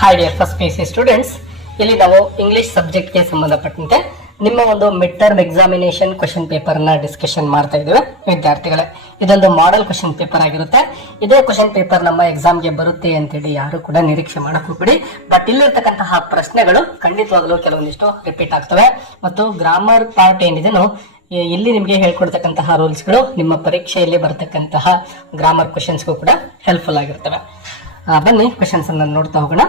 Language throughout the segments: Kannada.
Hi dear first PUC students, ಇಲ್ಲಿ ನಾವು ಇಂಗ್ಲಿಷ್ ಸಬ್ಜೆಕ್ಟ್ಗೆ ಸಂಬಂಧಪಟ್ಟಂತೆ ನಿಮ್ಮ ಒಂದು mid term examination question paper ನ ಡಿಸ್ಕಷನ್ ಮಾಡ್ತಾ ಇದ್ದೇವೆ ವಿದ್ಯಾರ್ಥಿಗಳೇ. ಇದೊಂದು ಮಾಡೆಲ್ ಕ್ವಶನ್ ಪೇಪರ್ ಆಗಿರುತ್ತೆ. ಇದೇ ಕ್ವಶನ್ ಪೇಪರ್ ನಮ್ಮ ಎಕ್ಸಾಮ್ಗೆ ಬರುತ್ತೆ ಅಂತೇಳಿ ಯಾರು ಕೂಡ ನಿರೀಕ್ಷೆ ಮಾಡಕ್ ಹೋಗ್ಬಿಡಿ. ಬಟ್ ಇಲ್ಲಿರ್ತಕ್ಕಂತಹ ಪ್ರಶ್ನೆಗಳು ಖಂಡಿತವಾಗ್ಲೂ ಕೆಲವೊಂದಿಷ್ಟು ರಿಪೀಟ್ ಆಗ್ತವೆ ಮತ್ತು ಗ್ರಾಮರ್ ಪಾರ್ಟ್ ಏನಿದೆನೋ ಇಲ್ಲಿ ನಿಮಗೆ ಹೇಳ್ಕೊಡ್ತಕ್ಕಂತಹ ರೂಲ್ಸ್ಗಳು ನಿಮ್ಮ ಪರೀಕ್ಷೆಯಲ್ಲಿ ಬರತಕ್ಕಂತಹ ಗ್ರಾಮರ್ ಕ್ವಶನ್ಸ್ಗೂ ಕೂಡ ಹೆಲ್ಪ್ಫುಲ್ ಆಗಿರ್ತವೆ. ಬನ್ನಿ ಕ್ವಶನ್ಸ್ ಅನ್ನು ನೋಡ್ತಾ ಹೋಗೋಣ.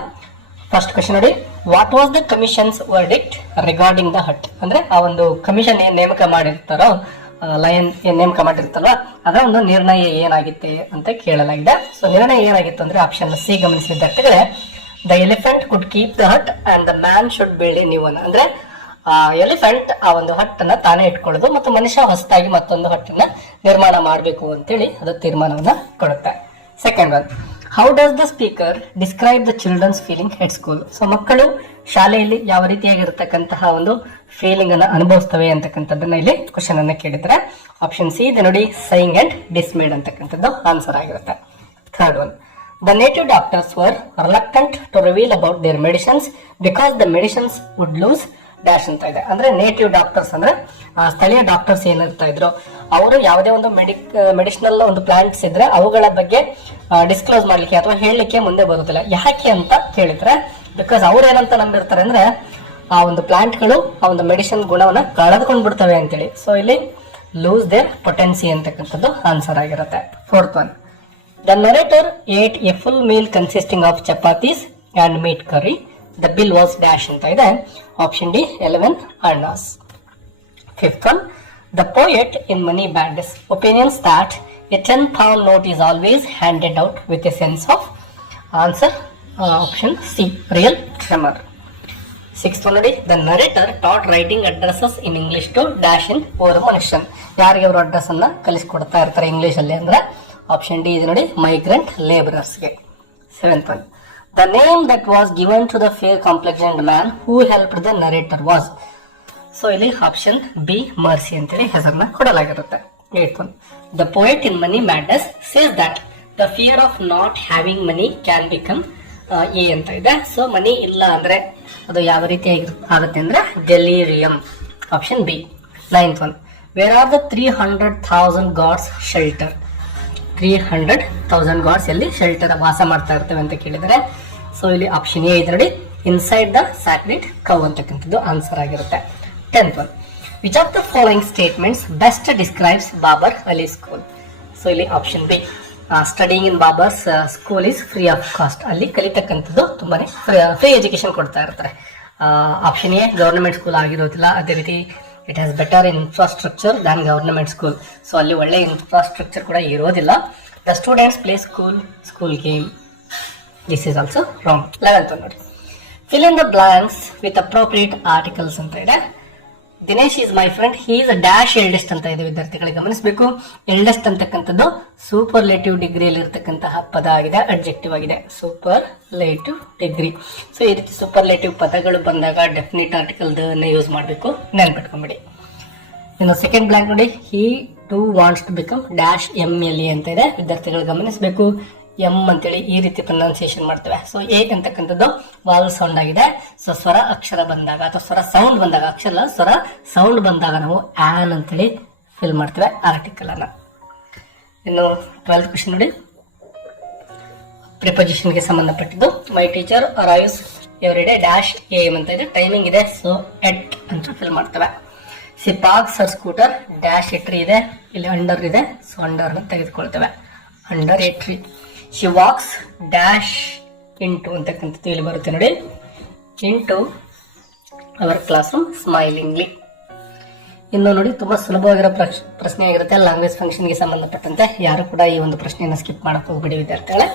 ಫಸ್ಟ್ ಕ್ವಶನ್ ನೋಡಿ, what was the commissions verdict regarding the hut? ಅಂದ್ರೆ ಆ ಒಂದು ಕಮಿಷನ್ ಏನ್ ನೇಮಕ ಮಾಡಿರ್ತಾರೋ, ಲಯನ್ ಏನ್ ನೇಮಕ ಮಾಡಿರ್ತಾರೋ ಅದರ ಒಂದು ನಿರ್ಣಯ ಏನಾಗಿತ್ತೆ ಅಂತ ಕೇಳಲಾಗಿದೆ. ಸೊ ನಿರ್ಣಯ ಏನಾಗಿತ್ತು ಅಂದ್ರೆ ಆಪ್ಷನ್ ಸಿ ಗಮನಿಸಿ ವಿದ್ಯಾರ್ಥಿಗಳೇ. The elephant could keep the hut and the man should build A new one. ಅಂದ್ರೆ ಎಲಿಫೆಂಟ್ ಆ ಒಂದು ಹಟ್ಟನ್ನ ತಾನೇ ಇಟ್ಕೊಳ್ಳೋದು ಮತ್ತು ಮನುಷ್ಯ ಹೊಸದಾಗಿ ಮತ್ತೊಂದು ಹಟ್ಟನ್ನ ನಿರ್ಮಾಣ ಮಾಡಬೇಕು ಅಂತೇಳಿ ಅದು ತೀರ್ಮಾನವನ್ನ ಕೊಡುತ್ತೆ. Second one, how does the speaker describe the children's feeling at school? So ಮಕ್ಕಳು ಶಾಲೆಯಲ್ಲಿ ಯಾವ ರೀತಿಯಾಗಿರ್ತಕ್ಕಂತಹ ಒಂದು ಫೀಲಿಂಗ್ ಅನ್ನ ಅನುಭವಿಸ್ತವೆ ಅಂತಕ್ಕಂಥದ್ದನ್ನ ಇಲ್ಲಿ ಕ್ವಶನ್ ಅನ್ನ ಕೇಳಿದ್ರೆ ಆಪ್ಷನ್ ಸಿ ಇದೆ ನೋಡಿ, ಸೈಯಿಂಗ್ ಅಂಡ್ ಡಿಸ್ಮೇಡ್ ಅಂತಕ್ಕಂಥದ್ದು ಆನ್ಸರ್ ಆಗಿರುತ್ತೆ. Third one, the native doctors were reluctant to reveal about their medicines because the medicines would lose dash ಅಂತ ಇದೆ. ಅಂದ್ರೆ ನೇಟಿವ್ ಡಾಕ್ಟರ್ಸ್ ಅಂದ್ರೆ ಸ್ಥಳೀಯ ಡಾಕ್ಟರ್ಸ್ ಏನಿರ್ತಾ ಇದ್ರು ಅವರು ಯಾವುದೇ ಒಂದು ಮೆಡಿಸಿನಲ್ ಒಂದು ಪ್ಲಾಂಟ್ಸ್ ಇದ್ರೆ ಅವುಗಳ ಬಗ್ಗೆ ಡಿಸ್ಕ್ಲೋಸ್ ಮಾಡ್ಲಿಕ್ಕೆ ಅಥವಾ ಹೇಳಲಿಕ್ಕೆ ಮುಂದೆ ಬರುತ್ತಿಲ್ಲ. ಯಾಕೆ ಅಂತ ಕೇಳಿದ್ರೆ ಬಿಕಾಸ್ ಅವ್ರು ಏನಂತ ನಂಬಿರ್ತಾರೆ ಅಂದ್ರೆ ಆ ಒಂದು ಪ್ಲಾಂಟ್ಗಳು ಆ ಒಂದು ಮೆಡಿಸಿನ್ ಗುಣವನ್ನ ಕಳೆದುಕೊಂಡ್ ಬಿಡ್ತವೆ ಅಂತೇಳಿ. ಸೊ ಇಲ್ಲಿ ಲೂಸ್ ದೇರ್ ಪೊಟೆನ್ಸಿ ಅಂತಕ್ಕಂಥದ್ದು ಆನ್ಸರ್ ಆಗಿರುತ್ತೆ. Fourth one, the narrator ate a full meal consisting of chapatis and meat curry. The bill was dash ಅಂತ ಇದೆ. Option D 11 annas. Fifth one, the poet in Money Band's opinions that a 10-pound note is always handed out with a sense of answer. Option C, real tremor. Sixth one ನೋಡಿ, the narrator taught writing addresses in English to dash in over ಮನುಷ್ಯನ್. ಯಾರಿಗೆ ಅವರು ಅಡ್ರೆಸ್ ಅನ್ನ ಕಲಿಸ್ಕೊಡ್ತಾ ಇರ್ತಾರೆ ಇಂಗ್ಲಿಷ್ ಅಲ್ಲಿ ಅಂದ್ರೆ ಆಪ್ಷನ್ ಡಿ ಇದೆ ನೋಡಿ, ಮೈಗ್ರೆಂಟ್ ಲೇಬರರ್ಸ್ಗೆ. Seventh one, the name that was given to the fair complexioned man who helped the narrator was. So ಇಲ್ಲಿ ಆಪ್ಷನ್ ಬಿ ಮರ್ಸಿ ಅಂತೇಳಿ ಹೆಸರನ್ನ ಕೊಡಲಾಗಿರುತ್ತೆ. Eighth one, the poet in money madness says that the fear of not having money can become a ಅಂತ ಇದೆ. ಸೊ ಮನಿ ಇಲ್ಲ ಅಂದ್ರೆ ಅದು ಯಾವ ರೀತಿ ಆಗುತ್ತೆ ಅಂದ್ರೆ delirium. Option B. Ninth one, where are the 300,000 gods shelter? 300,000 gods ಎಲ್ಲಿ ಶೆಲ್ಟರ್ ವಾಸ ಮಾಡ್ತಾ ಇರ್ತವೆ ಅಂತ ಕೇಳಿದರೆ ಸೊ ಇಲ್ಲಿ ಆಪ್ಷನ್ ಎ ಇದೆ ನೋಡಿ, ಇನ್ಸೈಡ್ ದ ಸ್ಯಾಕ್ರೆಡ್ ಕವ್ ಅಂತಕ್ಕಂಥದ್ದು ಆನ್ಸರ್ ಆಗಿರುತ್ತೆ. 10th one, which of the following statements best describes Babar Ali school? So ಇಲ್ಲಿ option B, studying in Babar's school is free of cost. ಅಲ್ಲಿ ಕಲಿತಕ್ಕಂಥದ್ದು ತುಂಬಾನೇ ಫ್ರೀ ಎಜುಕೇಶನ್ ಕೊಡ್ತಾ ಇರ್ತಾರೆ. ಆಪ್ಷನ್ ಎ ಗವರ್ನಮೆಂಟ್ ಸ್ಕೂಲ್ ಆಗಿರೋದಿಲ್ಲ. ಅದೇ ರೀತಿ it has better infrastructure than government school. So ಅಲ್ಲಿ ಒಳ್ಳೆ ಇನ್ಫ್ರಾಸ್ಟ್ರಕ್ಚರ್ ಕೂಡ ಇರೋದಿಲ್ಲ. The students play school game. This is also wrong. 11th ನೋಡಿ, fill in the blanks with appropriate articles ಅಂತ ಇದೆ. Dinesh is my friend, he is a dash eldest ಅಂತ ಇದೆ. ವಿದ್ಯಾರ್ಥಿಗಳಿಗೆ ಗಮನಿಸಬೇಕು, ಎಲ್ಡೆಸ್ಟ್ ಅಂತಕ್ಕಂಥದ್ದು ಸೂಪರ್ಲೇಟಿವ್ ಡಿಗ್ರಿಯಲ್ಲಿ ಇರತಕ್ಕಂತಹ ಪದ ಆಗಿದೆ, ಅಡ್ಜೆಕ್ಟಿವ್ ಆಗಿದೆ. Superlative degree. ಸೊ ಈ ರೀತಿ ಸೂಪರ್ಲೇಟಿವ್ ಪದಗಳು ಬಂದಾಗ ಡೆಫಿನಿಟ್ ಆರ್ಟಿಕಲ್ ದ ಯೂಸ್ ಮಾಡಬೇಕು, ನೆನ್ಪಿಟ್ಕೊಂಡ್ಬಿಡಿ. ಇನ್ನು ಸೆಕೆಂಡ್ ಬ್ಲಾಂಕ್ ನೋಡಿ, he too wants to become dash MLE ಅಂತ ಇದೆ. ವಿದ್ಯಾರ್ಥಿಗಳು ಗಮನಿಸಬೇಕು, ಎಂ ಅಂತೇಳಿ ಈ ರೀತಿ ಪ್ರೊನೌನ್ಸಿಯೇಷನ್ ಮಾಡ್ತೇವೆ. ಸೊ ಎ ಅಂತಕ್ಕಂಥದ್ದು ವಾಲ್ ಸೌಂಡ್ ಆಗಿದೆ. ಸೊ ಸ್ವರ ಅಕ್ಷರ ಬಂದಾಗ ಅಥವಾ ಸ್ವರ ಸೌಂಡ್ ಬಂದಾಗ, ಅಕ್ಷರ ಸ್ವರ ಸೌಂಡ್ ಬಂದಾಗ ನಾವು ಆನ್ ಅಂತೇಳಿ ಫಿಲ್ ಮಾಡ್ತೇವೆ ಆರ್ಟಿಕಲ್ ಅನ್ನ. ಇನ್ನು 12th ಕ್ವಶನ್ ನೋಡಿ, ಪ್ರಿಪೋಸಿಷನ್ಗೆ ಸಂಬಂಧಪಟ್ಟಿದ್ದು. My teacher arrives every day dash AM ಅಂತ ಇದೆ. ಟೈಮಿಂಗ್ ಇದೆ, ಸೊ ಎಟ್ ಅಂತ ಫಿಲ್ ಮಾಡ್ತೇವೆ. She parks her scooter dash a tree ಇದೆ. ಇಲ್ಲಿ ಅಂಡರ್ ಇದೆ, ಸೊ ಅಂಡರ್ ತೆಗೆದುಕೊಳ್ತೇವೆ, under a tree. She walks dash into ಅಂತಕ್ಕಂಥದ್ದು ಇಲ್ಲಿ ಬರುತ್ತೆ ನೋಡಿ, into our class room smilingly. ಇನ್ನು ನೋಡಿ, ತುಂಬಾ ಸುಲಭವಾಗಿರೋ ಪ್ರಶ್ನೆ ಆಗಿರುತ್ತೆ ಲ್ಯಾಂಗ್ವೇಜ್ ಫಂಕ್ಷನ್ಗೆ ಸಂಬಂಧಪಟ್ಟಂತೆ. ಯಾರು ಕೂಡ ಈ ಒಂದು ಪ್ರಶ್ನೆಯನ್ನು ಸ್ಕಿಪ್ ಮಾಡಕ್ ಹೋಗ್ಬಿಡಿ ವಿದ್ಯಾರ್ಥಿಗಳೇ.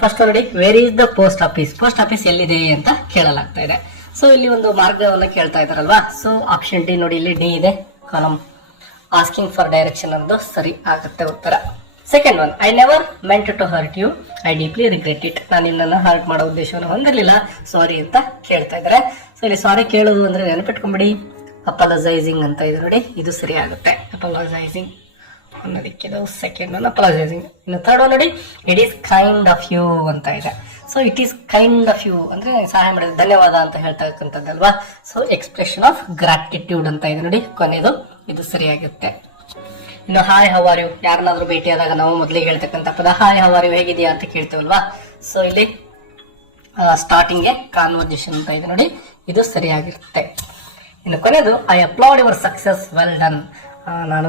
ಫಸ್ಟ್ ನೋಡಿ, where is the post office? Post office ಎಲ್ಲಿದೆ ಅಂತ ಕೇಳಲಾಗ್ತಾ ಇದೆ. ಸೊ ಇಲ್ಲಿ ಒಂದು ಮಾರ್ಗವನ್ನು ಕೇಳ್ತಾ ಇದಾರಲ್ವಾ. ಸೊ ಆಪ್ಷನ್ ಡಿ ನೋಡಿ, ಇಲ್ಲಿ ಡಿ ಇದೆ ಕಾಲಮ್. ಆಸ್ಕಿಂಗ್ ಫಾರ್ ಡೈರೆಕ್ಷನ್ ಅನ್ನೋದು ಸರಿ ಆಗುತ್ತೆ ಉತ್ತರ. Second one, I never meant to hurt you, I deeply regret it. ನಾನು ನಿನ್ನನ್ನು ಹರ್ಟ್ ಮಾಡೋ ಉದ್ದೇಶವನ್ನು ಹೊಂದಿರಲಿಲ್ಲ, ಸಾರಿ ಅಂತ ಕೇಳ್ತಾ ಇದ್ದಾರೆ. ಸೊ ಇಲ್ಲಿ ಸಾರಿ ಕೇಳೋದು ಅಂದ್ರೆ ನೆನಪಿಟ್ಕೊಂಡ್ಬಿಡಿ, ಅಪಲಜೈಸಿಂಗ್ ಅಂತ ಇದೆ ನೋಡಿ, ಇದು ಸರಿ ಆಗುತ್ತೆ. ಅಪಲಜೈಸಿಂಗ್. ಅನ್ನೋದಕ್ಕೆ ಇದು ಸೆಕೆಂಡ್ ಒನ್ ಅಪಾಲಜೈಸಿಂಗ್. ಇನ್ನು ಥರ್ಡ್ ಒನ್ ನೋಡಿ, it is kind of you ಅಂತ ಇದೆ. So it is kind of you ಅಂದ್ರೆ ಸಹಾಯ ಮಾಡಿದ ಧನ್ಯವಾದ ಅಂತ ಹೇಳ್ತಕ್ಕಂಥದ್ದಲ್ವಾ. ಸೊ ಎಕ್ಸ್ಪ್ರೆಷನ್ ಆಫ್ ಗ್ರಾಟಿಟ್ಯೂಡ್ ಅಂತ ಇದೆ ನೋಡಿ ಕೊನೆಯದು, ಇದು ಸರಿಯಾಗುತ್ತೆ. ಇನ್ನು ಹಾಯ್ ಹೌ ಆರ್ ಯು, ಯಾರನ್ನಾದ್ರೂ ಭೇಟಿಯಾದಾಗ ನಾವು ಮೊದಲಿಗೆ ಹೇಳ್ತಕ್ಕಂಥ ಪದ ಹಾಯ್ ಹೌ ಆರ್ ಯು, ಹೇಗಿದೆಯಾ ಅಂತ ಕೇಳ್ತೇವಲ್ವಾ. ಸೊ ಇಲ್ಲಿ ಸ್ಟಾರ್ಟಿಂಗ್ಗೆ ಕಾನ್ವರ್ಜೇಷನ್ ಅಂತ ಇದೆ ನೋಡಿ, ಇದು ಸರಿಯಾಗಿರುತ್ತೆ. ಇನ್ನು ಕೊನೆಯದು I applaud your success, well done.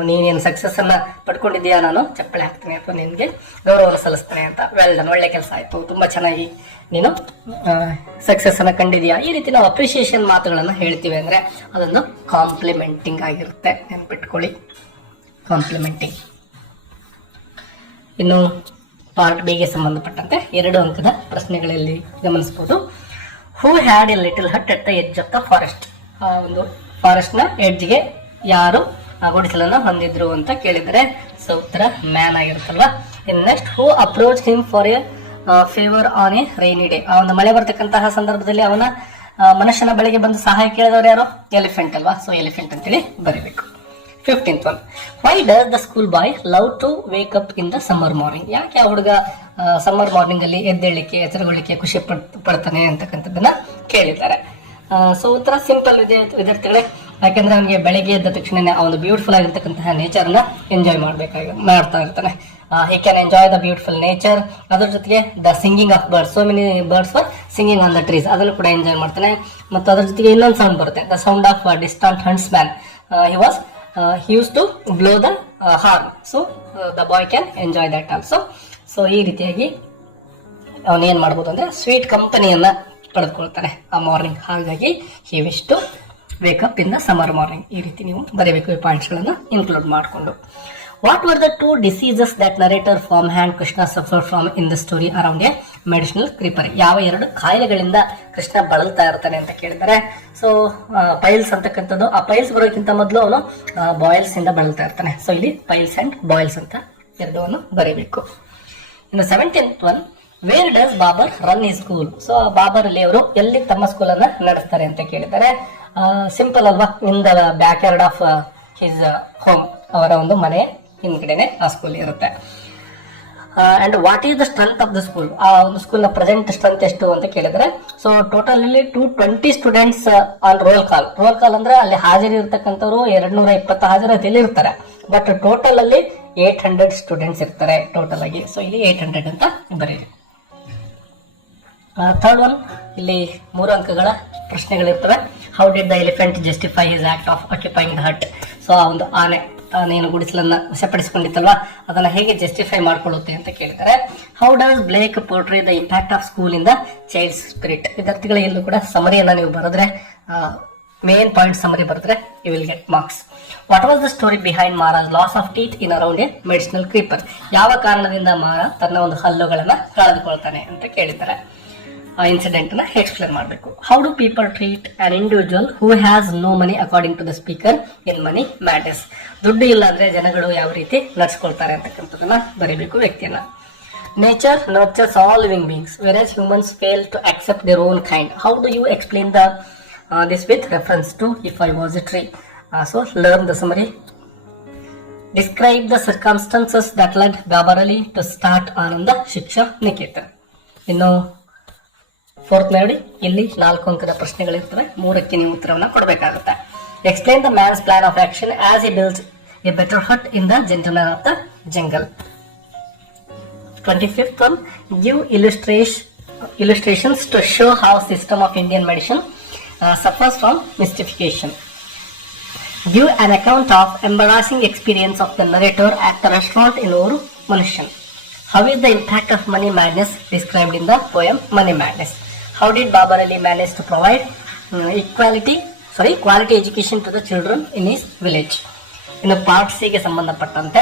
ನೀನೇನು ಸಕ್ಸಸ್ ಅನ್ನ ಪಡ್ಕೊಂಡಿದ್ದೀಯಾ, ನಾನು ಚಪ್ಪಳೆ ಹಾಕ್ತೀನಿ ಅಥವಾ ನಿನ್ಗೆ ಗೌರವವನ್ನು ಸಲ್ಲಿಸ್ತೇನೆ ಅಂತ. ವೆಲ್ ಡನ್, ಒಳ್ಳೆ ಕೆಲಸ ಆಯ್ತು, ತುಂಬಾ ಚೆನ್ನಾಗಿ ನೀನು ಸಕ್ಸಸ್ ಅನ್ನ ಕಂಡಿದ್ಯಾ. ಈ ರೀತಿ ನಾವು ಅಪ್ರಿಸಿಯೇಷನ್ ಮಾತುಗಳನ್ನ ಹೇಳ್ತೀವಿ ಅಂದ್ರೆ ಅದೊಂದು ಕಾಂಪ್ಲಿಮೆಂಟಿಂಗ್ ಆಗಿರುತ್ತೆ, ನೆನ್ಪಿಟ್ಕೊಳ್ಳಿ, ಕಾಂಪ್ಲಿಮೆಂಟಿಂಗ್. ಇನ್ನು ಪಾರ್ಟ್ ಬಿ ಗೆ ಸಂಬಂಧಪಟ್ಟಂತೆ 2 ಅಂಕದ ಪ್ರಶ್ನೆಗಳಲ್ಲಿ ಗಮನಿಸಬಹುದು. Who had a little hut at the edge of the forest. ಒಂದು ಫಾರೆಸ್ಟ್ ನ ಎಡ್ಜ್ಗೆ ಯಾರು ಗುಡಿಸಲನ್ನ ಹೊಂದಿದ್ರು ಅಂತ ಕೇಳಿದರೆ ಸೊ ಉತ್ತರ ಮ್ಯಾನ್ ಆಗಿರುತ್ತಲ್ವಾ. In next, who approach him for a favour on a rainy day. ಆ ಒಂದು ಮಳೆ ಬರ್ತಕ್ಕಂತಹ ಸಂದರ್ಭದಲ್ಲಿ ಅವನ ಮನುಷ್ಯನ ಬಳಿಗೆ ಬಂದು ಸಹಾಯ ಕೇಳಿದವರು ಯಾರು? ಎಲಿಫೆಂಟ್ ಅಲ್ವಾ. ಸೊ ಎಲಿಫೆಂಟ್ ಅಂತೇಳಿ ಬರೀಬೇಕು. 15th one, why does the school boy love to wake up in the summer morning? ಯಾಕೆ ಆ ಹುಡುಗ ಸಮ್ಮರ್ ಮಾರ್ನಿಂಗ್ ಅಲ್ಲಿ ಎದ್ದೇಳಲಿಕ್ಕೆ ಎಚ್ಚರಗೊಳ್ಳಿಕ್ಕೆ ಖುಷಿ ಪಡ್ತಾನೆ ಅಂತಕ್ಕಂಥದ್ದನ್ನ ಕೇಳಿದ್ದಾರೆ. ಸೊ ಉತ್ತರ ಸಿಂಪಲ್ ಇದೆ ವಿದ್ಯಾರ್ಥಿಗಳೇ, ಯಾಕೆಂದ್ರೆ ಅವನಿಗೆ ಬೆಳಗ್ಗೆ ಎದ್ದ ತಕ್ಷಣ ಆ ಒಂದು ಬ್ಯೂಟಿಫುಲ್ ಆಗಿರ್ತಕ್ಕಂತಹ ನೇಚರ್ ನ ಎಂಜಾಯ್ ಮಾಡ್ತಾ ಇರ್ತಾನೆ. He can enjoy the beautiful nature. ಅದ್ರ ಜೊತೆಗೆ the singing of birds, so many birds for singing on the trees, ಅದನ್ನು ಕೂಡ ಎಂಜಾಯ್ ಮಾಡ್ತಾನೆ. ಮತ್ತು ಅದ್ರ ಜೊತೆಗೆ ಇನ್ನೊಂದು ಸೌಂಡ್ ಬರುತ್ತೆ, the sound of distant huntsman. He used to blow the horn, so the boy can enjoy that also. So ಈ ರೀತಿಯಾಗಿ ಅವನೇನ್ ಮಾಡ್ಬೋದು ಅಂದ್ರೆ ಸ್ವೀಟ್ ಕಂಪನಿಯನ್ನ ಪಡೆದುಕೊಳ್ತಾನೆ ಆ ಮಾರ್ನಿಂಗ್. ಹಾಗಾಗಿ he wish to wake up in the summer morning. ಈ ರೀತಿ ನೀವು ಬರೀಬೇಕು, ಈ ಪಾಯಿಂಟ್ಸ್ ಗಳನ್ನ ಇನ್ಕ್ಲೂಡ್ ಮಾಡಿಕೊಂಡು. What were the 2 diseases that narrator farmhand Krishna suffered from in the story around a medicinal creeper? ಯಾವ 2 ಕಾಯಿಲೆಗಳಿಂದ ಕೃಷ್ಣ ಬಳಲ್ತಾ ಇರ್ತಾನೆ ಅಂತ ಕೇಳಿದ್ದಾರೆ. ಸೊ ಪೈಲ್ಸ್ ಅಂತಕ್ಕಂಥದ್ದು, ಆ ಪೈಲ್ಸ್ ಬರೋಕ್ಕಿಂತ ಮೊದಲು ಅವನು ಬಾಯ್ಲ್ಸ್ ಇಂದ ಬಳಲ್ತಾ ಇರ್ತಾನೆ. ಸೊ ಇಲ್ಲಿ ಪೈಲ್ಸ್ ಅಂಡ್ ಬಾಯ್ಲ್ಸ್ ಅಂತ 2 ಬರೀಬೇಕು. ಇನ್ನು 17th one, where does Babar run ಈ ಸ್ಕೂಲ್? ಸೊ ಬಾಬರ್ ಅಲ್ಲಿ ಅವರು ಎಲ್ಲಿ ತಮ್ಮ ಸ್ಕೂಲ್ ಅನ್ನ ನಡೆಸ್ತಾರೆ ಅಂತ ಕೇಳಿದ್ದಾರೆ. ಸಿಂಪಲ್ ಅಲ್ವಾ, in the back yard of his home, ಅವರ ಒಂದು ಮನೆ ಹಿಂದ್ಗಡೆನೆ ಆ ಸ್ಕೂಲ್ ಇರುತ್ತೆ. And what is the strength of the school? ಆ ಒಂದು ಸ್ಕೂಲ್ ನ ಪ್ರೆಸೆಂಟ್ ಸ್ಟ್ರೆಂತ್ ಎಷ್ಟು ಅಂತ ಕೇಳಿದ್ರೆ, ಸೊ ಟೋಟಲ್ ಇಲ್ಲಿ 220 ಸ್ಟೂಡೆಂಟ್ಸ್ ಆನ್ ರೋಲ್ ಕಾಲ್ ಅಂದ್ರೆ ಅಲ್ಲಿ ಹಾಜರಿ ಇರ್ತಕ್ಕಂಥವ್ರು 220 ಹಾಜರಾತಿಯಲ್ಲಿ ಇರ್ತಾರೆ. ಬಟ್ ಟೋಟಲ್ ಅಲ್ಲಿ 800 ಸ್ಟೂಡೆಂಟ್ಸ್ ಇರ್ತಾರೆ ಟೋಟಲ್ ಆಗಿ. ಸೊ ಇಲ್ಲಿ 800 ಅಂತ ಬರೀರಿ. ಥರ್ಡ್ ಒನ್, ಇಲ್ಲಿ 3 ಅಂಕಗಳ ಪ್ರಶ್ನೆಗಳಿರ್ತವೆ. How did the elephant justify his act of occupying the hut? So ಆ ಒಂದು ಆನೆ ತಾನೇನು ಗುಡಿಸಲನ್ನ ವಶಪಡಿಸಿಕೊಂಡಿತ್ತಲ್ವಾ, ಅದನ್ನ ಹೇಗೆ ಜಸ್ಟಿಫೈ ಮಾಡ್ಕೊಳ್ಳುತ್ತೆ ಅಂತ ಕೇಳಿದ್ದಾರೆ. How does Blake portray the impact of school in the child spirit? ವಿದ್ಯಾರ್ಥಿಗಳ ಎಲ್ಲೂ ಕೂಡ ಸಮರಿಯನ್ನ ನೀವು ಬರೆದ್ರೆ, ಮೇನ್ ಪಾಯಿಂಟ್ ಸಮರಿ ಬರೆದ್ರೆ you will get marks. What was the story behind Mara's loss of teeth in around a medicinal creeper? ಯಾವ ಕಾರಣದಿಂದ ಮಾರ ತನ್ನ ಒಂದು ಹಲ್ಲುಗಳನ್ನ ಕಳೆದುಕೊಳ್ತಾನೆ ಅಂತ ಕೇಳಿದ್ದಾರೆ. ಆ ಇನ್ಸಿಡೆಂಟ್ ನ ಎಕ್ಸ್ಪ್ಲೇನ್ ಮಾಡಬೇಕು. How do people treat an individual who has no money according to the speaker in money matters? ದುಡ್ಡು ಇಲ್ಲ ಅಂದ್ರೆ ಜನಗಳು ಯಾವ ರೀತಿ ನಡ್ಸ್ಕೊಳ್ತಾರೆ ಅಂತಕ್ಕಂಥದನ್ನ ಬರೀಬೇಕು ವ್ಯಕ್ತಿಯನ್ನ. Nature nurtures all living beings versus humans fail to accept their own kind. How do you explain the this with reference to if I was a tree? So learn the summary. Describe the circumstances that led Babar Ali to start Ananda Shiksha Niketan. ಇನ್ನು 4th ನೋಡಿ, ಇಲ್ಲಿ 4 ಅಂಕದ ಪ್ರಶ್ನೆಗಳಿರ್ತವೆ. 3ಕ್ಕೆ ನೀವು ಉತ್ತರವನ್ನ ಕೊಡಬೇಕಾಗುತ್ತೆ. Explain the mans plan of action as he build A better hut in the gentleman of the jungle. 25th one, give illustrations to show how system of Indian medicine suffers from mystification. Give an account of embarrassing experience of the narrator at the restaurant in Oru Manushan. How is the impact of money madness described in the poem Money Madness? How did Babar Ali manage to provide quality education to the children in his village? ಇನ್ನು ಪಾರ್ಟ್ ಸಿ ಗೆ ಸಂಬಂಧಪಟ್ಟಂತೆ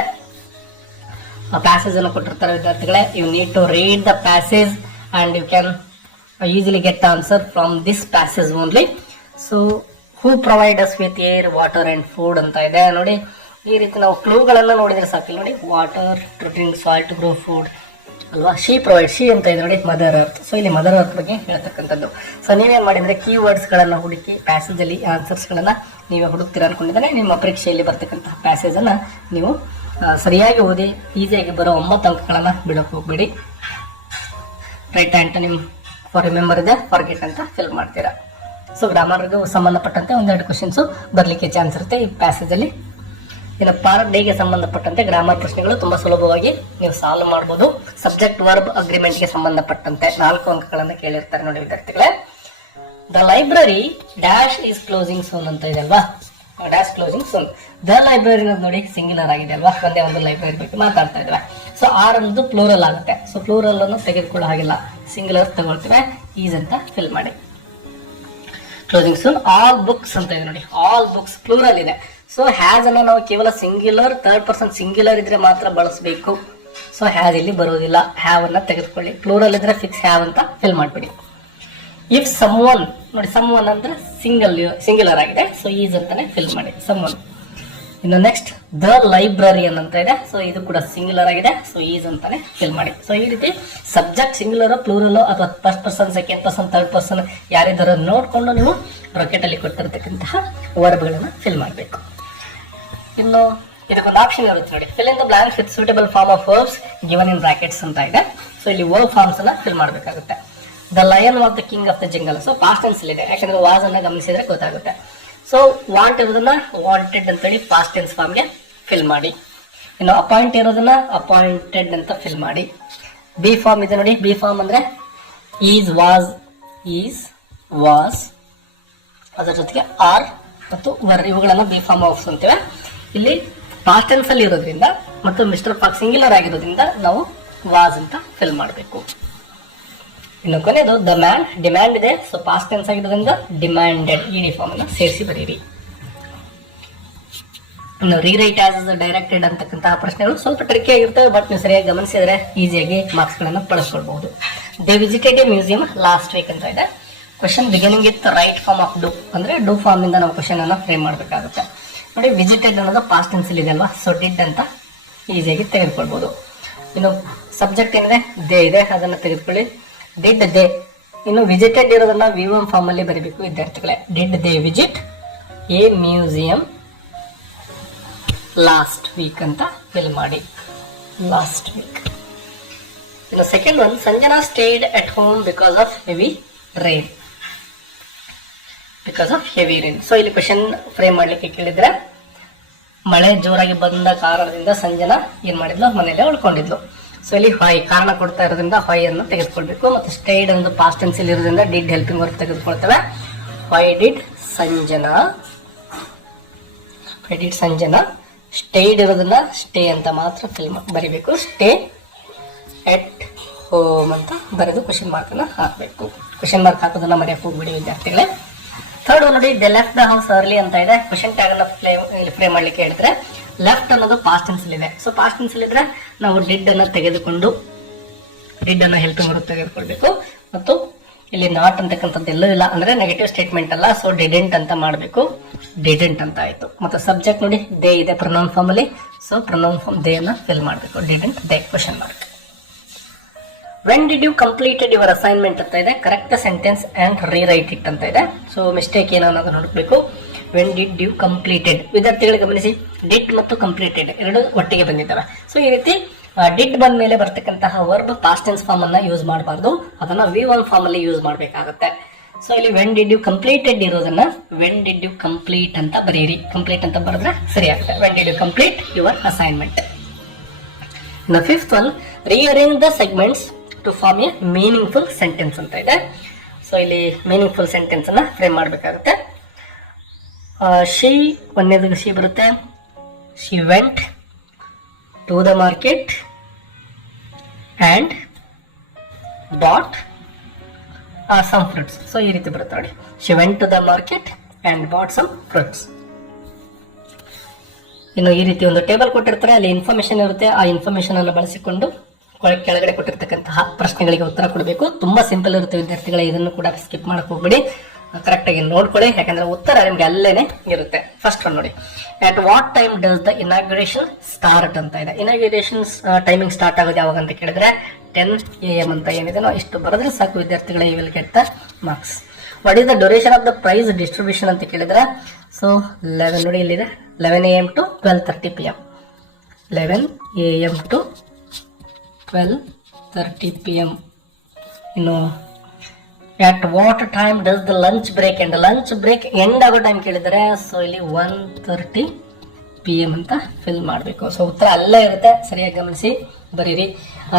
ಪ್ಯಾಸೇಜ್ ಅನ್ನು ಕೊಟ್ಟಿರ್ತಾರೆ ವಿದ್ಯಾರ್ಥಿಗಳೇ. You need to read the passage and you can easily get the answer from this passage only. So who provide us with air water and food ಅಂತ ಇದೆ ನೋಡಿ. ಈ ರೀತಿ ನಾವು ಕ್ಲೂಗಳನ್ನ ನೋಡಿದ್ರೆ ಸಾಕಿಲ್ಲ ನೋಡಿ. Water to drink, soil to grow food ಅಲ್ವಾ. ಶಿ ಪ್ರೊವೈಡ್, ಶಿ ಅಂತ ಇದೆ ನೋಡಿ, ಮದರ್ ಅರ್ತ್. ಸೊ ಇಲ್ಲಿ ಮದರ್ ಅರ್ತ್ ಬಗ್ಗೆ ಹೇಳ್ತಕ್ಕಂಥದ್ದು. ಸೊ ನೀವೇನ್ ಮಾಡಿದ್ರೆ ಕೀವರ್ಡ್ಸ್ ಗಳನ್ನ ಹುಡುಕಿ ಪ್ಯಾಸೇಜ್ ಅಲ್ಲಿ ಆನ್ಸರ್ಸ್ ಗಳನ್ನ ನೀವೇ ಹುಡುಕ್ತೀರಾ ಅನ್ಕೊಂಡಿದ್ರೆ ನಿಮ್ಮ ಪರೀಕ್ಷೆಯಲ್ಲಿ ಬರ್ತಕ್ಕಂತಹ ಪ್ಯಾಸೇಜ್ ಅನ್ನ ನೀವು ಸರಿಯಾಗಿ ಓದಿ ಈಸಿಯಾಗಿ ಬರೋ 9 ಅಂಕಗಳನ್ನು ಬಿಡೋಕೆ ಹೋಗ್ಬೇಡಿ. ರೈಟ್ ಆಂಟೋನಿಮ್ ಫಾರ್ ರಿಮೆಂಬರ್ ಇದೆ, ಫಾರ್ಗೆಟ್ ಅಂತ ಫಿಲ್ ಮಾಡ್ತೀರಾ. ಸೊ ಗ್ರಾಮರ್ಗೆ ಸಂಬಂಧಪಟ್ಟಂತೆ ಒಂದೆರಡು ಕ್ವಶನ್ಸ್ ಬರಲಿಕ್ಕೆ ಚಾನ್ಸ್ ಇರುತ್ತೆ ಈ ಪ್ಯಾಸೇಜ್ ಅಲ್ಲಿ. ಇನ್ನು ಪಾರ್ಟ್ ಡಿಗೆ ಸಂಬಂಧಪಟ್ಟಂತೆ ಗ್ರಾಮರ್ ಪ್ರಶ್ನೆಗಳು ತುಂಬಾ ಸುಲಭವಾಗಿ ನೀವು ಸಾಲ್ವ್ ಮಾಡಬಹುದು. ಸಬ್ಜೆಕ್ಟ್ ವರ್ಬ್ ಅಗ್ರಿಮೆಂಟ್ ಗೆ ಸಂಬಂಧಪಟ್ಟಂತೆ 4 ಅಂಕಗಳನ್ನು ಕೇಳಿರ್ತಾರೆ ನೋಡಿ ವಿದ್ಯಾರ್ಥಿಗಳೇ. The library dash is closing soon ಅಂತ ಇದೆ ಅಲ್ವಾ, dash closing soon. The library ನೋಡಿ ಸಿಂಗ್ಯುಲರ್ ಆಗಿದೆ ಅಲ್ವಾ, ಒಂದೇ ಒಂದು ಲೈಬ್ರರಿ ಬಗ್ಗೆ ಮಾತಾಡ್ತಾ ಇದ್ವಿ. ಸೊ ಆರ್ ಅನ್ನೋದು ಪ್ಲೂರಲ್ ಆಗುತ್ತೆ. ಸೊ ಪ್ಲೂರಲ್ ಅನ್ನು ತೆಗೆದುಕೊಳ್ಳೋ ಹಾಗಿಲ್ಲ, ಸಿಂಗ್ಯುಲರ್ ತಗೊಳ್ತೀವಿ. ಈಸ್ ಅಂತ ಫಿಲ್ ಮಾಡಿ. Closing soon. ಆಲ್ ಬುಕ್ಸ್ ಅಂತ ಇದೆ ನೋಡಿ, ಆಲ್ ಬುಕ್ಸ್ ಪ್ಲೂರಲ್ ಇದೆ. ಸೊ ಹ್ಯಾಸ್ ಅನ್ನ ನಾವು ಕೇವಲ ಸಿಂಗ್ಯುಲರ್, ಥರ್ಡ್ ಪರ್ಸನ್ ಸಿಂಗ್ಯುಲರ್ ಇದ್ರೆ ಮಾತ್ರ ಬಳಸಬೇಕು. ಸೊ ಹ್ಯಾಸ್ ಇಲ್ಲಿ ಬರೋದಿಲ್ಲ, ಹ್ಯಾವ್ ಅನ್ನ ತೆಗೆದುಕೊಳ್ಳಿ. ಪ್ಲೂರಲ್ ಇದ್ರೆ ಫಿಕ್ಸ್ ಹ್ಯಾವ್ ಅಂತ ಫಿಲ್ ಮಾಡ್ಬಿಡಿ. ಇಫ್ ಸಮ್ ಒನ್ ನೋಡಿ, ಸಮ್ ಒನ್ ಅಂದ್ರೆ ಸಿಂಗ್ಯುಲರ್ ಆಗಿದೆ. ಸೊ ಈಸ್ ಅಂತಾನೆ ಫಿಲ್ ಮಾಡಿ ಸಮ್ ಒನ್. ಇನ್ನು ನೆಕ್ಸ್ಟ್ ದ ಲೈಬ್ರರಿಯನ್ ಅಂತ ಇದೆ. ಸೊ ಇದು ಕೂಡ ಸಿಂಗ್ಯುಲರ್ ಆಗಿದೆ. ಸೊ ಈಸ್ ಅಂತಾನೆ ಫಿಲ್ ಮಾಡಿ. ಸೊ ಈ ರೀತಿ ಸಬ್ಜೆಕ್ಟ್ ಸಿಂಗ್ಯುಲರ್, ಪ್ಲೂರಲ್ ಅಥವಾ first person, second person, third person ಯಾರಿದ್ದಾರೋ ನೋಡ್ಕೊಂಡು ನೀವು ಬ್ರಾಕೆಟ್ ಅಲ್ಲಿ ಕೊಟ್ಟಿರತಕ್ಕಂತಹ ವರ್ಬ್ಗಳನ್ನ ಫಿಲ್ ಮಾಡಬೇಕು. ಇನ್ನು ಇದಕ್ಕೊಂದು ಆಪ್ಷನ್ ಇರುತ್ತೆ ನೋಡಿ, fill in the blanks with suitable form of verbs given in brackets ಅಂತ ಇದೆ. ಸೊ ಇಲ್ಲಿ ವರ್ಬ್ ಫಾರ್ಮ್ಸ್ ಅನ್ನ ಫಿಲ್ ಮಾಡಬೇಕಾಗುತ್ತೆ. The lion was the king of the jungle. So past tense ಇದೆ, ಯಾಕಂದ್ರೆ ವಾಸ್ ಅನ್ನ ಗಮನಿಸಿದ್ರೆ ಗೊತ್ತಾಗುತ್ತೆ. ಸೊ ವಾಂಟ್ ಇರೋದನ್ನ ವಾಂಟೆಡ್ ಅಂತೇಳಿ ಪಾಸ್ಟ್ ಟೆನ್ಸ್ ಫಾರ್ಮ್ಗೆ ಫಿಲ್ ಮಾಡಿ. ಇನ್ನು ಅಪಾಯಿಂಟ್ ಇರೋದನ್ನ ಅಪಾಯಿಂಟೆಡ್ ಅಂತ ಫಿಲ್ ಮಾಡಿ. ಬಿ ಫಾರ್ಮ್ ಇದೆ ನೋಡಿ, ಬಿ ಫಾರ್ಮ್ ಅಂದ್ರೆ ಈಸ್ ವಾಸ್ ಅದರ ಜೊತೆಗೆ ಆರ್ ಮತ್ತು ವರ್, ಇವುಗಳನ್ನ ಬಿ ಫಾರ್ಮ್ ಆಫ್ಸ್ ಅಂತೀವಿ. ಇಲ್ಲಿ ಪಾಸ್ಟ್ ಟೆನ್ಸ್ ಅಲ್ಲಿ ಇರೋದ್ರಿಂದ ಮತ್ತು ಮಿಸ್ಟರ್ ಪಾಕ್ ಸಿಂಗ್ಯುಲರ್ ಆಗಿರೋದ್ರಿಂದ ನಾವು ವಾಸ್ ಅಂತ ಫಿಲ್ ಮಾಡಬೇಕು. ಇನ್ನು ಕೊನೆಯದು ದ ಮ್ಯಾನ್, ಡಿಮ್ಯಾಂಡ್ ಇದೆ. ಸೊ ಪಾಸ್ಟ್ ಟೆನ್ಸ್ ಆಗಿರೋದ್ರಿಂದ ಡಿಮ್ಯಾಂಡೆಡ್ ಈ ಫಾರ್ಮ್ ಅನ್ನ ಸೇರಿಸಿ ಬರೀರಿ. ಇನ್ನು ರೀರೈಟ್ ಆಸ್ ಡೈರೆಕ್ಟೆಡ್ ಅಂತಕ್ಕಂತಹ ಪ್ರಶ್ನೆಗಳು ಸ್ವಲ್ಪ ಟ್ರಿಕಿ ಆಗಿರ್ತವೆ, ಬಟ್ ನೀವು ಸರಿಯಾಗಿ ಗಮನಿಸಿದ್ರೆ ಈಸಿಯಾಗಿ ಮಾರ್ಕ್ಸ್ ಗಳನ್ನ ಪಡೆದುಕೊಳ್ಬಹುದು. They visited a museum last week ಅಂತ ಇದೆ. Question beginning with right form of do, ಅಂದ್ರೆ ಡು ಫಾರ್ಮ್ ಇಂದ ನಾವು ಕ್ವಶನ್ ಅನ್ನ ಫ್ರೇಮ್ ಮಾಡಬೇಕಾಗುತ್ತೆ ನೋಡಿ. ವಿಸಿಟೆಡ್ ಅನ್ನೋದು ಪಾಸ್ಟ್ ಟೆನ್ಸ್ ಇದೆ ಅಲ್ವಾ, ಸೊ ಡಿಡ್ ಅಂತ ಈಸಿಯಾಗಿ ತೆಗೆದುಕೊಳ್ಬಹುದು. ಇನ್ನು ಸಬ್ಜೆಕ್ಟ್ ಏನಿದೆ ದೇ ಇದೆ, ಅದನ್ನ ತೆಗೆದುಕೊಳ್ಳಿ. Did they. ಇನ್ನು ವಿಸಿಟೆಡ್ ಇರೋದನ್ನ ವಿ1 ಫಾರ್ಮ್ ಅಲ್ಲಿ ಬರೀಬೇಕು ವಿದ್ಯಾರ್ಥಿಗಳೇ. Did they visit A museum last week ಅಂತ ಫಿಲ್ ಮಾಡಿ, ಲಾಸ್ಟ್ ವೀಕ್. ಇನ್ನು second one, Sanjana stayed at home because of heavy rain. Because of heavy rain. So ಇಲ್ಲಿ ಕ್ವಶನ್ ಫ್ರೇಮ್ ಮಾಡ್ಲಿಕ್ಕೆ ಕೇಳಿದ್ರೆ ಮಳೆ ಜೋರಾಗಿ ಬಂದ ಕಾರಣದಿಂದ ಸಂಜನಾ ಏನ್ ಮಾಡಿದ್ಲು, ಮನೆಯಲ್ಲೇ ಉಳ್ಕೊಂಡಿದ್ಲು. ಸೊ ಇಲ್ಲಿ ಹೊಯ್ ಕಾರಣ ಕೊಡ್ತಾ ಇರೋದ್ರಿಂದ ಹೊಯ್ ಅನ್ನು ತೆಗೆದುಕೊಳ್ಬೇಕು. ಮತ್ತು ಸ್ಟೇಡ್ ಅನ್ನೋದು ಪಾಸ್ಟ್ ಟೆನ್ಸ್ ಅಲ್ಲಿ ಇರೋದ್ರಿಂದ ಡಿಡ್ ಹೆಲ್ಪಿಂಗ್ ವರ್ಕ್ ತೆಗೆದುಕೊಳ್ತೇವೆ. ವೈ ಡಿಡ್ ಸಂಜನಾ ಸ್ಟೇಡ್ ಇರೋದನ್ನ ಸ್ಟೇ ಅಂತ ಮಾತ್ರ ಫಿಲ್ ಬರಿಬೇಕು. ಸ್ಟೇ ಎಟ್ ಹೋಮ್ ಅಂತ ಬರೆದು ಕ್ವಶನ್ ಮಾರ್ಕ್ ಅನ್ನ ಹಾಕಬೇಕು. ಕ್ವಶನ್ ಮಾರ್ಕ್ ಹಾಕೋದನ್ನ ಮರೆಯಕ್ಕೆ ಹೋಗ್ಬಿಡಿ ವಿದ್ಯಾರ್ಥಿಗಳೇ. ಥರ್ಡ್ ನೋಡಿ, ದೆ ಲೆಫ್ಟ್ ದ ಹೌಸ್ ಅರ್ಲಿ ಅಂತ ಇದೆ. ಕ್ವಶನ್ ಟ್ಯಾಗ್ ಅನ್ನ ಫ್ರೇಮ್ ಮಾಡ್ಲಿಕ್ಕೆ ಹೇಳಿದ್ರೆ ಲೆಫ್ಟ್ ಅನ್ನೋದು ಪಾಸ್ಟ್ ಟೆನ್ಸ್ ಇದೆ. ಸೊ ಪಾಸ್ಟ್ ಟೆನ್ಸ್ ಇದ್ರೆ ನಾವು ಡಿಡ್ ಅನ್ನ ತೆಗೆದುಕೊಂಡು ಡಿಡ್ ಅನ್ನ ಹೆಲ್ಪಿಂಗ್ ವರ್ಕ್ ತೆಗೆದುಕೊಳ್ಬೇಕು. ಮತ್ತು ಇಲ್ಲಿ ನಾಟ್ ಅಂತಕ್ಕಂಥದ್ದು ಎಲ್ಲೂ ಇಲ್ಲ, ಅಂದ್ರೆ ನೆಗೆಟಿವ್ ಸ್ಟೇಟ್ಮೆಂಟ್ ಅಲ್ಲ. ಸೊ ಡಿಡೆಂಟ್ ಅಂತ ಮಾಡಬೇಕು, ಡಿಡೆಂಟ್ ಅಂತ ಆಯ್ತು. ಮತ್ತು ಸಬ್ಜೆಕ್ಟ್ ನೋಡಿ ದೇ ಇದೆ ಪ್ರೊನೌನ್ ಫಾರ್ಮ್ ಅಲ್ಲಿ. ಸೊ ಪ್ರೊನೌನ್ ಫಾರ್ಮ್ ದೇ ಅನ್ನ ಫಿಲ್ ಮಾಡಬೇಕು, didn't they question mark. When did you completed your assignment ಅಂತ ಇದೆ. Correct sentence and rewrite it ಅಂತ ಇದೆ. ಸೊ ಮಿಸ್ಟೇಕ್ ಏನೋ ಅನ್ನೋದು ನೋಡಬೇಕು. ವೆನ್ ಡಿಡ್ ಯು ಕಂಪ್ಲೀಟೆಡ್, ವಿದ್ಯಾರ್ಥಿಗಳಿಗೆ ಗಮನಿಸಿ, ಡಿಡ್ ಮತ್ತು ಕಂಪ್ಲೀಟೆಡ್ ಎರಡು ಒಟ್ಟಿಗೆ ಬಂದಿದ್ದಾವೆ. ಸೊ ಈ ರೀತಿ ಡಿಡ್ ಬಂದ ಮೇಲೆ ಬರ್ತಕ್ಕಂತಹ ವರ್ಬ್ ಪಾಸ್ಟ್ ಟೆನ್ಸ್ ಫಾರ್ಮ್ ಅನ್ನ ಯೂಸ್ ಮಾಡಬಾರ್ದು, ಅದನ್ನ ವಿ1 ಫಾರ್ಮ್ ಅಲ್ಲಿ ಯೂಸ್ ಮಾಡಬೇಕಾಗುತ್ತೆ. ಸೊ ಇಲ್ಲಿ ವೆನ್ ಡಿಡ್ ಯು ಕಂಪ್ಲೀಟೆಡ್ ಇರೋದನ್ನ ವೆನ್ ಡಿಡ್ ಯು ಕಂಪ್ಲೀಟ್ ಅಂತ ಬರೆಯಿರಿ. ಕಂಪ್ಲೀಟ್ ಅಂತ ಬರೆದ್ರೆ ಸರಿ ಆಗುತ್ತೆ. When did you complete your assignment. ಇನ್ನು fifth one, rearrange the segments to form a meaningful sentence ಅಂತ ಇದೆ. ಸೊ ಇಲ್ಲಿ ಮೀನಿಂಗ್ಫುಲ್ ಸೆಂಟೆನ್ಸ್ ಅನ್ನ ಫ್ರೇಮ್ ಮಾಡಬೇಕಾಗುತ್ತೆ. ಶಿ ಒಂದೇದು ಶಿ ಬರುತ್ತೆ. She went to the market and bought some fruits. So ಈ ರೀತಿ ಬರುತ್ತೆ ನೋಡಿ, she went to the market and bought some fruits. ಇನ್ನು ಈ ರೀತಿ ಒಂದು ಟೇಬಲ್ ಕೊಟ್ಟಿರ್ತಾರೆ, ಅಲ್ಲಿ ಇನ್ಫಾರ್ಮೇಶನ್ ಇರುತ್ತೆ. ಆ ಇನ್ಫಾರ್ಮೇಶನ್ ಅನ್ನು ಬಳಸಿಕೊಂಡು ಕೆಳಗಡೆ ಕೊಟ್ಟಿರ್ತಕ್ಕಂತಹ ಪ್ರಶ್ನೆಗಳಿಗೆ ಉತ್ತರ ಕೊಡಬೇಕು. ತುಂಬಾ ಸಿಂಪಲ್ ಇರುತ್ತೆ ವಿದ್ಯಾರ್ಥಿಗಳೇ, ಇದನ್ನು ಕೂಡ ಸ್ಕಿಪ್ ಮಾಡಕ್ ಹೋಗ್ಬೇಡಿ, ಕರೆಕ್ಟ್ ಆಗಿ ನೋಡ್ಕೊಳ್ಳಿ, ಯಾಕಂದ್ರೆ ಉತ್ತರ ನಿಮ್ಗೆ ಅಲ್ಲೇನೆ ಇರುತ್ತೆ. ಫಸ್ಟ್ ಒನ್ ನೋಡಿ, at what time does the inauguration start ಅಂತ ಇದೆ. ಇನಾಗ್ರೇಷನ್ ಟೈಮಿಂಗ್ ಸ್ಟಾರ್ಟ್ ಆಗೋದು ಯಾವಾಗ ಅಂತ ಕೇಳಿದ್ರೆ 10 AM ಅಂತ ಏನಿದೆ ಇಷ್ಟು ಬರೆದ್ರೆ ಸಾಕು ವಿದ್ಯಾರ್ಥಿಗಳೇ, you will get the marks. What is the duration of the prize distribution ಅಂತ ಕೇಳಿದ್ರೆ, ಸೊ 11 ನೋಡಿ ಇಲ್ಲಿದೆ, 11 AM to 12:30 PM. 11 AM to 12:30 PM. ಇನ್ನು at what time does the lunch break end? Lunch break end ಆಗೋ ಟೈಮ್ ಕೇಳಿದರೆ, ಸೊ ಇಲ್ಲಿ 1:30 PM ಅಂತ ಫಿಲ್ ಮಾಡಬೇಕು. ಸೊ ಉತ್ತರ ಅಲ್ಲೇ ಇರುತ್ತೆ, ಸರಿಯಾಗಿ ಗಮನಿಸಿ ಬರೀರಿ.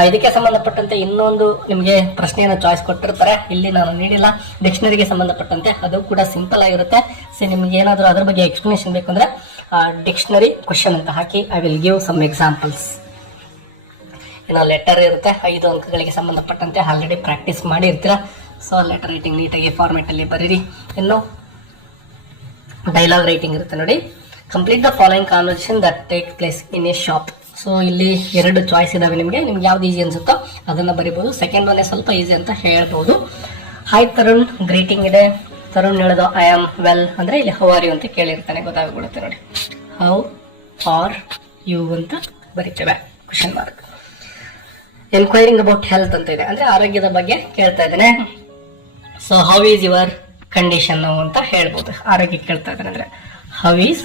ಇದಕ್ಕೆ ಸಂಬಂಧಪಟ್ಟಂತೆ ಇನ್ನೊಂದು ನಿಮಗೆ ಪ್ರಶ್ನೆಯನ್ನು ಚಾಯ್ಸ್ ಕೊಟ್ಟಿರ್ತಾರೆ, ಇಲ್ಲಿ ನಾನು ನೀಡಿಲ್ಲ. ಡಿಕ್ಷನರಿಗೆ ಸಂಬಂಧಪಟ್ಟಂತೆ ಅದು ಕೂಡ ಸಿಂಪಲ್ ಆಗಿರುತ್ತೆ. ಸೊ ನಿಮ್ಗೆ ಏನಾದರೂ ಅದ್ರ ಬಗ್ಗೆ ಎಕ್ಸ್ಪ್ಲನೇಷನ್ ಬೇಕು ಅಂದ್ರೆ ಡಿಕ್ಷನರಿ ಕ್ವಶನ್ ಅಂತ ಹಾಕಿ, I will give some examples. ಇನ್ನು ಲೆಟರ್ ಇರುತ್ತೆ, 5 ಅಂಕಗಳಿಗೆ ಸಂಬಂಧಪಟ್ಟಂತೆ ಆಲ್ರೆಡಿ ಪ್ರಾಕ್ಟೀಸ್ ಮಾಡಿರ್ತೀರ. ಸೊ ಲೆಟರ್ ರೈಟಿಂಗ್ ನೀಟಾಗಿ ಫಾರ್ಮೆಟ್ ಅಲ್ಲಿ ಬರೀರಿ. ಇನ್ನು ಡೈಲಾಗ್ ರೈಟಿಂಗ್ ಇರುತ್ತೆ ನೋಡಿ, complete the following conversation that take place in a shop. So ಇಲ್ಲಿ 2 ಚಾಯ್ಸ್ ಇದಾವೆ, ನಿಮಗೆ ಯಾವ್ದು ಈಸಿ ಅನ್ಸುತ್ತೋ ಅದನ್ನ ಬರಿಬಹುದು. ಸೆಕೆಂಡ್ ಒನ್ ಸ್ವಲ್ಪ ಈಸಿ ಅಂತ ಹೇಳ್ಬಹುದು. ಹಾಯ್ ತರುಣ್, ಗ್ರೀಟಿಂಗ್ ಇದೆ. ತರುಣ್ ಹೇಳೋದು ಐ ಆಮ್ ವೆಲ್ ಅಂದ್ರೆ ಇಲ್ಲಿ ಹೌ ಆರ್ ಯು ಅಂತ ಕೇಳಿರ್ತಾನೆ, ಗೊತ್ತಾಗ್ಬಿಡುತ್ತೆ ನೋಡಿ. ಹೌ ಆರ್ ಯು ಅಂತ ಬರೀತೇವೆ, question mark. Enquiring about health ಅಂತ ಇದೆ, ಅಂದ್ರೆ ಆರೋಗ್ಯದ ಬಗ್ಗೆ ಕೇಳ್ತಾ ಇದ್ದೇನೆ. So how is your condition ಅಂತ ಹೇಳ್ಬೋದು. ಆರೋಗ್ಯ ಕೇಳ್ತಾ ಇದ್ದಾನೆ ಅಂದ್ರೆ how is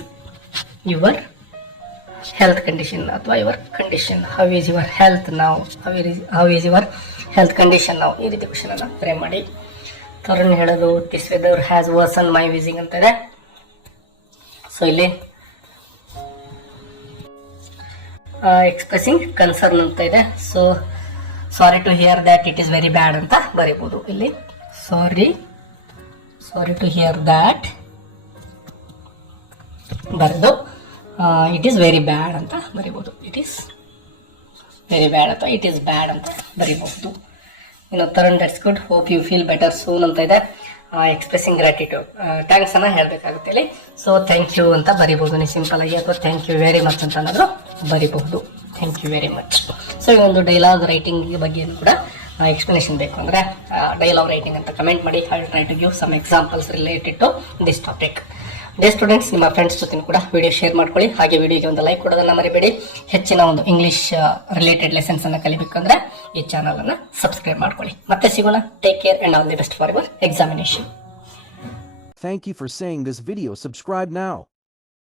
your health condition ಅಥವಾ your condition. How is your health ನಾವು, how is your health condition ನಾವು, ಈ ರೀತಿ ಕ್ವಶನ್ ಅನ್ನ ಫ್ರೇಮ್ ಮಾಡಿ. ತರುಣ್ ಹೇಳೋದು this weather has worsened my wheezing ಅಂತ ಇದೆ. ಸೊ ಇಲ್ಲಿ ಎಕ್ಸ್ಪ್ರೆಸಿಂಗ್ ಕನ್ಸರ್ನ್ ಅಂತ ಇದೆ. So sorry to hear that it is very bad ಅಂತ ಬರೀಬಹುದು. ಇಲ್ಲಿ ಸಾರಿ ಟು ಹಿಯರ್ ದ್ಯಾಟ್ ಬರೆದು ಇಟ್ ಈಸ್ ವೆರಿ ಬ್ಯಾಡ್ ಅಂತ ಬರೀಬಹುದು. ಇಟ್ ಈಸ್ ವೆರಿ ಬ್ಯಾಡ್ ಅಥವಾ ಇಟ್ ಈಸ್ ಬ್ಯಾಡ್ ಅಂತ ಬರೀಬಹುದು. ಇನ್ನು Tarun that's good, hope you feel better soon ಅಂತ ಇದೆ. ಎಕ್ಸ್ಪ್ರೆಸಿಂಗ್ ಗ್ರಾಟಿಟ್ಯೂಡ್, ಥ್ಯಾಂಕ್ಸ್ ಅನ್ನ ಹೇಳ್ಬೇಕಾಗುತ್ತೆ ಇಲ್ಲಿ. ಸೊ ಥ್ಯಾಂಕ್ ಯು ಅಂತ ಬರೀಬಹುದು ನೀವು ಸಿಂಪಲ್ ಆಗಿ, ಅಥವಾ ಥ್ಯಾಂಕ್ ಯು ವೆರಿ ಮಚ್ ಅಂತ ಏನಾದರೂ ಬರೀಬಹುದು. Thank you very much. So ಈ ಒಂದು ಡೈಲಾಗ್ ರೈಟಿಂಗ್ ಬಗ್ಗೆ ಕೂಡ ಎಕ್ಸ್ಪ್ಲನೇಷನ್ ಬೇಕು ಅಂದ್ರೆ ಡೈಲಾಗ್ ರೈಟಿಂಗ್ ಅಂತ ಕಮೆಂಟ್ ಮಾಡಿ. I will try to give some examples related to this topic. Dear students, ನಿಮ್ಮ ಫ್ರೆಂಡ್ಸ್ ಜೊತೆ ಕೂಡ ವಿಡಿಯೋ ಶೇರ್ ಮಾಡ್ಕೊಳ್ಳಿ. ಹಾಗೆ ವಿಡಿಯೋಗೆ ಒಂದು ಲೈಕ್ ಕೊಡೋದನ್ನ ಮರಿಬೇಡಿ. ಹೆಚ್ಚಿನ ಒಂದು ಇಂಗ್ಲಿಷ್ ರಿಲೇಟೆಡ್ ಲೆಸನ್ಸ್ ಅನ್ನ ಕಲಿಬೇಕಂದ್ರೆ ಈ ಚಾನಲ್ ಅನ್ನ ಸಬ್ಸ್ಕ್ರೈಬ್ ಮಾಡ್ಕೊಳ್ಳಿ. ಮತ್ತೆ ಸಿಗೋಣ. Take care and all the best for your examination. Thank you for saying this video. Subscribe now.